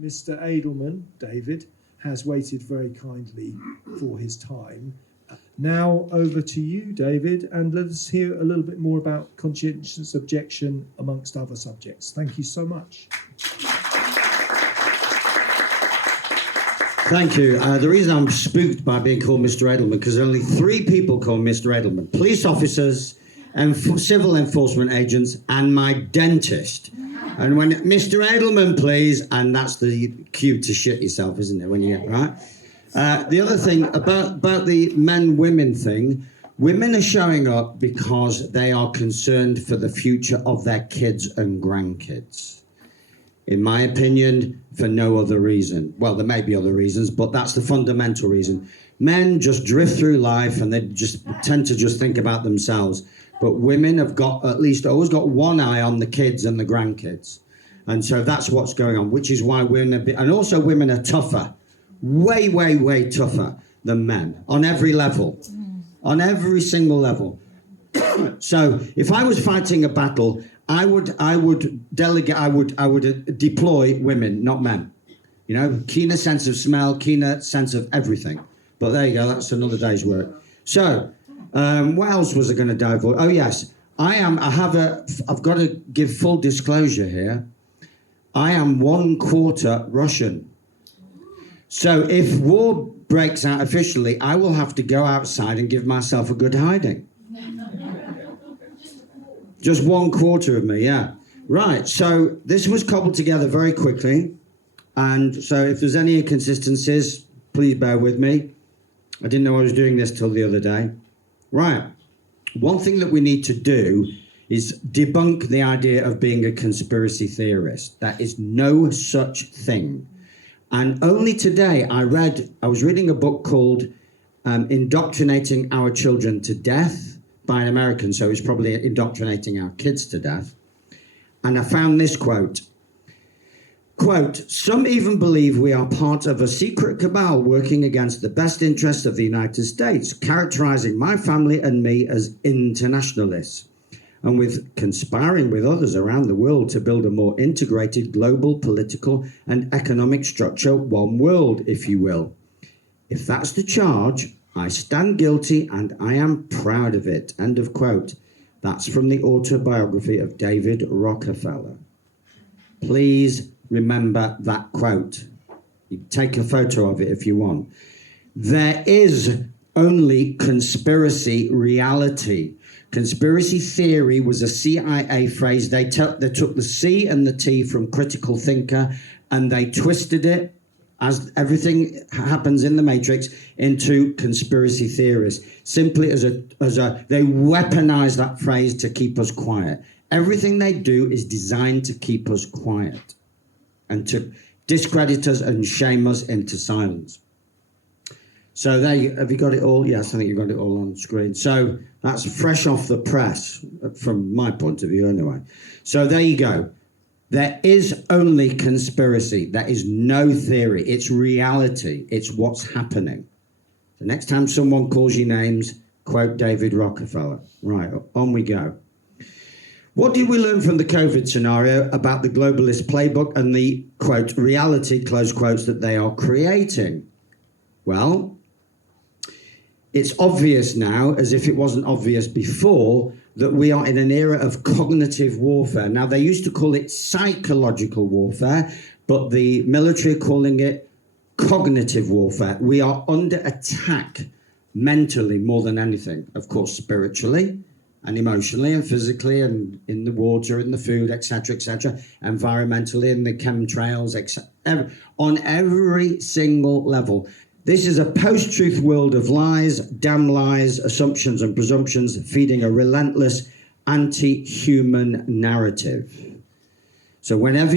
Mr. Adelman, David, has waited very kindly for his time. Now over to you, David, and let us hear a little bit more about conscientious objection amongst other subjects. Thank you so much. Thank you. The reason I'm spooked by being called Mr. Adelman, because only 3 people call me Mr. Adelman. Police officers, and civil enforcement agents, and my dentist. And when Mr. Adelman, please, and that's the cue to shit yourself, isn't it? When you get right. The other thing about the men-women thing, women are showing up because they are concerned for the future of their kids and grandkids. In my opinion, for no other reason. Well, there may be other reasons, but that's the fundamental reason. Men just drift through life and they just tend to just think about themselves. But women have got at least always got one eye on the kids and the grandkids. And so that's what's going on, which is why women and also women are tougher, way, way, way tougher than men on every level, on every single level. So if I was fighting a battle, I would delegate, I would deploy women, not men. You know, keener sense of smell, keener sense of everything. But there you go, that's another day's work. So, what else was I going to divulge? Oh yes, I've got to give full disclosure here. I am 1/4 Russian. So if war breaks out officially, I will have to go outside and give myself a good hiding. Just 1/4 of me, yeah. Right, so this was cobbled together very quickly. And so if there's any inconsistencies, please bear with me. I didn't know I was doing this till the other day. Right, one thing that we need to do is debunk the idea of being a conspiracy theorist. There is no such thing. And only today I was reading a book called Indoctrinating Our Children to Death by an American, so it's probably indoctrinating our kids to death. And I found this quote. Quote, some even believe we are part of a secret cabal working against the best interests of the United States, characterizing my family and me as internationalists, and with conspiring with others around the world to build a more integrated global political and economic structure, one world, if you will. If that's the charge, I stand guilty and I am proud of it. End of quote. That's from the autobiography of David Rockefeller. Please remember that quote. You can take a photo of it if you want. There is only conspiracy reality. Conspiracy theory was a CIA phrase. They took the C and the T from critical thinker and they twisted it, as everything happens in the Matrix, into conspiracy theories. Simply as they weaponize that phrase to keep us quiet. Everything they do is designed to keep us quiet and to discredit us and shame us into silence. So there you, have you got it all? Yes, I think you've got it all on screen. So that's fresh off the press, from my point of view anyway. So there you go. There is only conspiracy. There is no theory. It's reality. It's what's happening. The next time someone calls you names, quote David Rockefeller. Right, on we go. What did we learn from the COVID scenario about the globalist playbook and the, quote, reality, close quotes, that they are creating? Well, it's obvious now, as if it wasn't obvious before, that we are in an era of cognitive warfare. Now, they used to call it psychological warfare, but the military are calling it cognitive warfare. We are under attack mentally more than anything, of course, spiritually and emotionally and physically and in the water, in the food, etc., environmentally, in the chemtrails, etc., on every single level. This is a post-truth world of lies, damn lies, assumptions and presumptions, feeding a relentless anti-human narrative. So whenever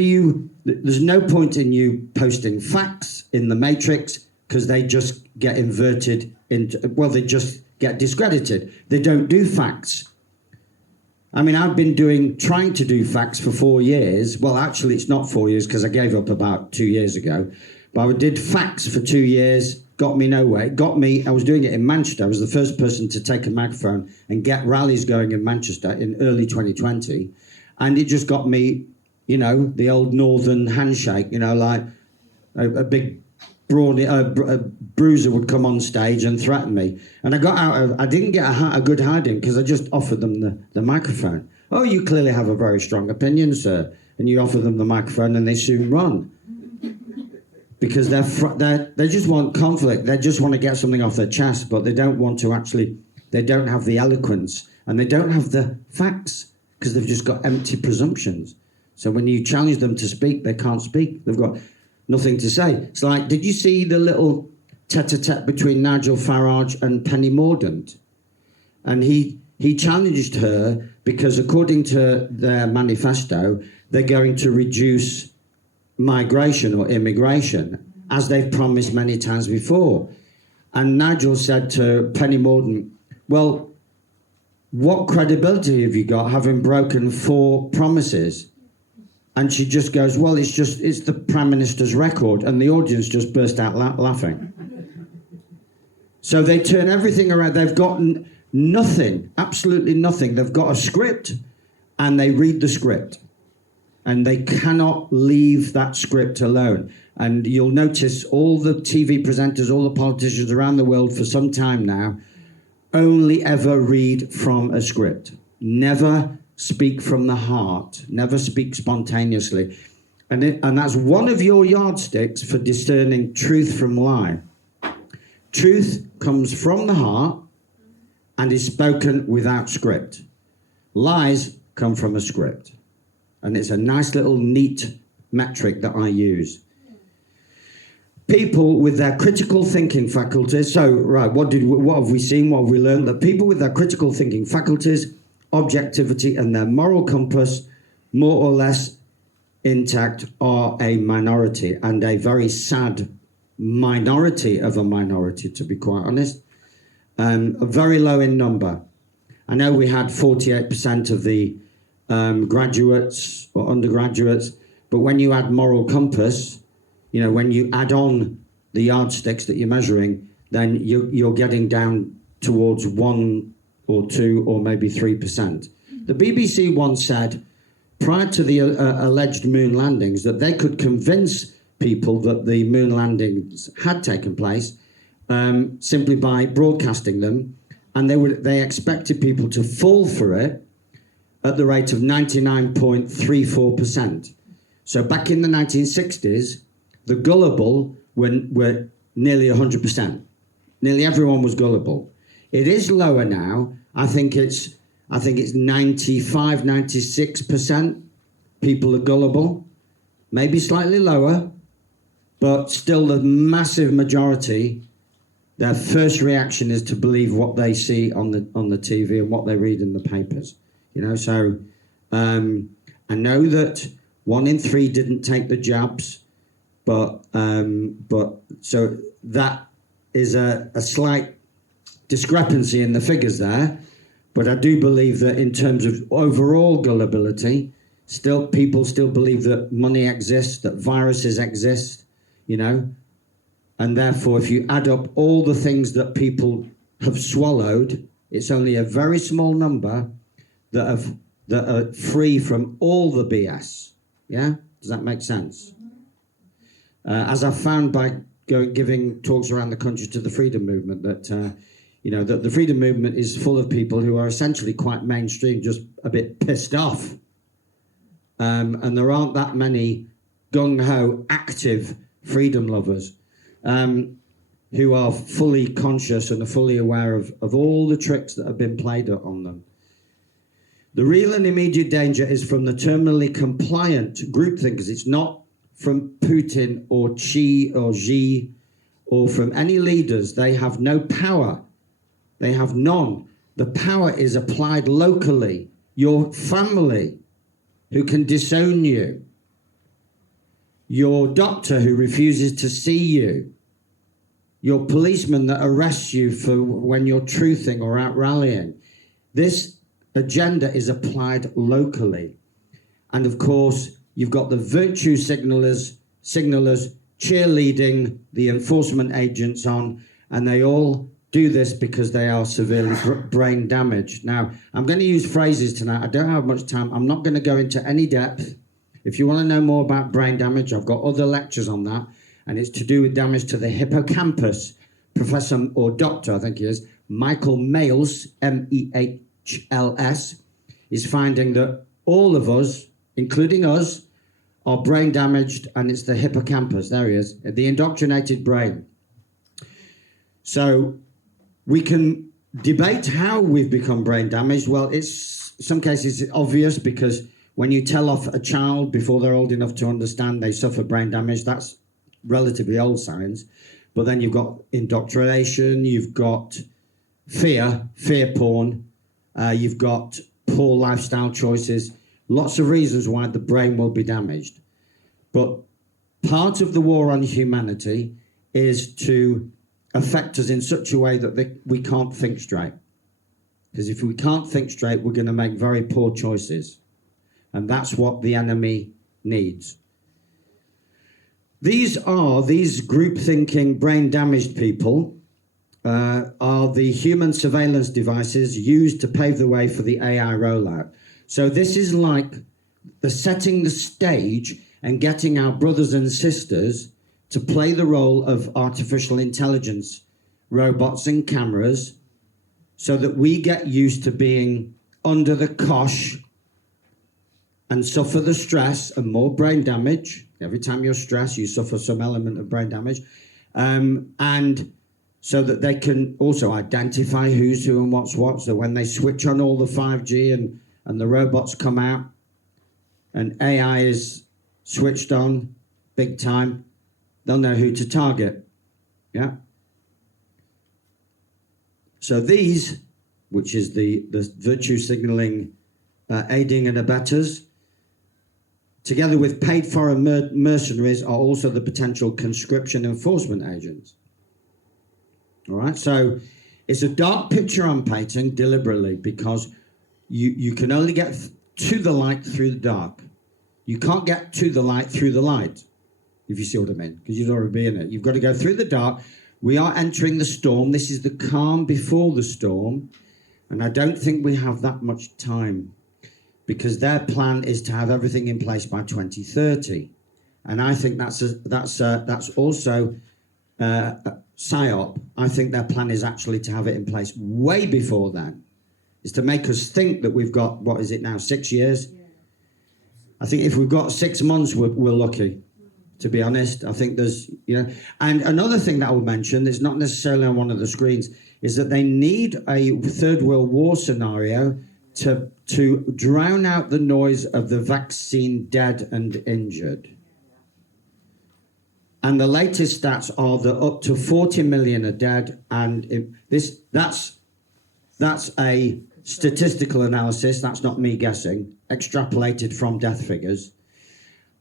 there's no point in you posting facts in the Matrix, because they just get inverted into, well, they just get discredited. They don't do facts. I mean, I've been trying to do facts for 4 years. Well, actually, it's not 4 years because I gave up about 2 years ago. But I did facts for 2 years, got me nowhere. I was doing it in Manchester. I was the first person to take a microphone and get rallies going in Manchester in early 2020. And it just got me, the old northern handshake, like, a big brawny a bruiser would come on stage and threaten me. And I didn't get a good hiding because I just offered them the microphone. Oh, you clearly have a very strong opinion, sir. And you offer them the microphone and they soon run. Because they just want conflict. They just want to get something off their chest, but they don't want to actually, they don't have the eloquence and they don't have the facts because they've just got empty presumptions. So when you challenge them to speak, they can't speak. They've got nothing to say. It's like, did you see the little tete-a-tete between Nigel Farage and Penny Mordaunt? And he challenged her because according to their manifesto, they're going to reduce migration or immigration, as they've promised many times before. And Nigel said to Penny Mordaunt, well, what credibility have you got having broken 4 promises? And she just goes, well, it's the Prime Minister's record. And the audience just burst out laughing. So they turn everything around. They've got nothing, absolutely nothing. They've got a script and they read the script. And they cannot leave that script alone. And you'll notice all the TV presenters, all the politicians around the world for some time now, only ever read from a script. Never speak from the heart. Never speak spontaneously. And that's one of your yardsticks for discerning truth from lie. Truth comes from the heart and is spoken without script. Lies come from a script. And it's a nice little neat metric that I use. People with their critical thinking faculties. So, right, what have we seen? What have we learned? That people with their critical thinking faculties, objectivity, and their moral compass, more or less intact, are a minority, and a very sad minority of a minority, to be quite honest. Very low in number. I know we had 48% of the graduates or undergraduates, but when you add moral compass, you know, when you add on the yardsticks that you're measuring, then you're getting down towards 1 or 2 or maybe 3%. The BBC once said, prior to the alleged moon landings, that they could convince people that the moon landings had taken place simply by broadcasting them, and they expected people to fall for it at the rate of 99.34%. So back in the 1960s, the gullible were nearly 100%. Nearly everyone was gullible. It is lower now. I think it's 95, 96% people are gullible. Maybe slightly lower, but still the massive majority, their first reaction is to believe what they see on the TV and what they read in the papers. You know, so I know that 1 in 3 didn't take the jabs, but so that is a slight discrepancy in the figures there. But I do believe that in terms of overall gullibility, people still believe that money exists, that viruses exist, you know, and therefore if you add up all the things that people have swallowed, it's only a very small number that are free from all the BS. Yeah? Does that make sense? As I've found by giving talks around the country to the freedom movement, that that the freedom movement is full of people who are essentially quite mainstream, just a bit pissed off. And there aren't that many gung-ho, active freedom lovers who are fully conscious and are fully aware of all the tricks that have been played on them. The real and immediate danger is from the terminally compliant group thinkers. It's not from Putin or Xi or Xi or from any leaders. They have no power. They have none. The power is applied locally. Your family who can disown you. Your doctor who refuses to see you. Your policeman that arrests you for when you're truthing or out rallying. This agenda is applied locally. And of course, you've got the virtue signalers cheerleading the enforcement agents on, and they all do this because they are severely brain damaged. Now, I'm going to use phrases tonight. I don't have much time. I'm not going to go into any depth. If you want to know more about brain damage, I've got other lectures on that. and it's to do with damage to the hippocampus. Professor or doctor, I think he is, Michael Mehls, Mehls, is finding that all of us, including us, are brain damaged, and it's the hippocampus. There he is, the indoctrinated brain. So we can debate how we've become brain damaged. Well, it's some cases obvious, because when you tell off a child before they're old enough to understand they suffer brain damage, that's relatively old science. But then you've got indoctrination, you've got fear porn, you've got poor lifestyle choices, lots of reasons why the brain will be damaged. But part of the war on humanity is to affect us in such a way that we can't think straight. Because if we can't think straight, we're going to make very poor choices. And that's what the enemy needs. These group-thinking, brain-damaged people are the human surveillance devices used to pave the way for the AI rollout. So this is like setting the stage and getting our brothers and sisters to play the role of artificial intelligence, robots and cameras, so that we get used to being under the cosh and suffer the stress and more brain damage. Every time you're stressed, you suffer some element of brain damage. And so that they can also identify who's who and what's what. So when they switch on all the 5G and the robots come out and AI is switched on big time, they'll know who to target. Yeah. So these, which is the virtue signaling aiding and abettors, together with paid foreign mercenaries, are also the potential conscription enforcement agents. All right, so it's a dark picture I'm painting deliberately, because you can only get to the light through the dark. You can't get to the light through the light, if you see what I mean, because you'd already be in it. You've got to go through the dark. We are entering the storm. This is the calm before the storm, and I don't think we have that much time, because their plan is to have everything in place by 2030, and I think that's also PSYOP. I think their plan is actually to have it in place way before then. Is to make us think that we've got, what is it now, 6 years? Yeah. I think if we've got 6 months, we're lucky, to be honest. I think there's, and another thing that I will mention, that's not necessarily on one of the screens, is that they need a Third World War scenario to drown out the noise of the vaccine dead and injured. And the latest stats are that up to 40 million are dead, and that's a statistical analysis, that's not me guessing, extrapolated from death figures.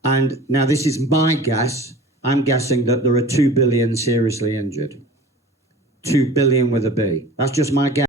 And now this is my guess. I'm guessing that there are 2 billion seriously injured. 2 billion with a B. That's just my guess.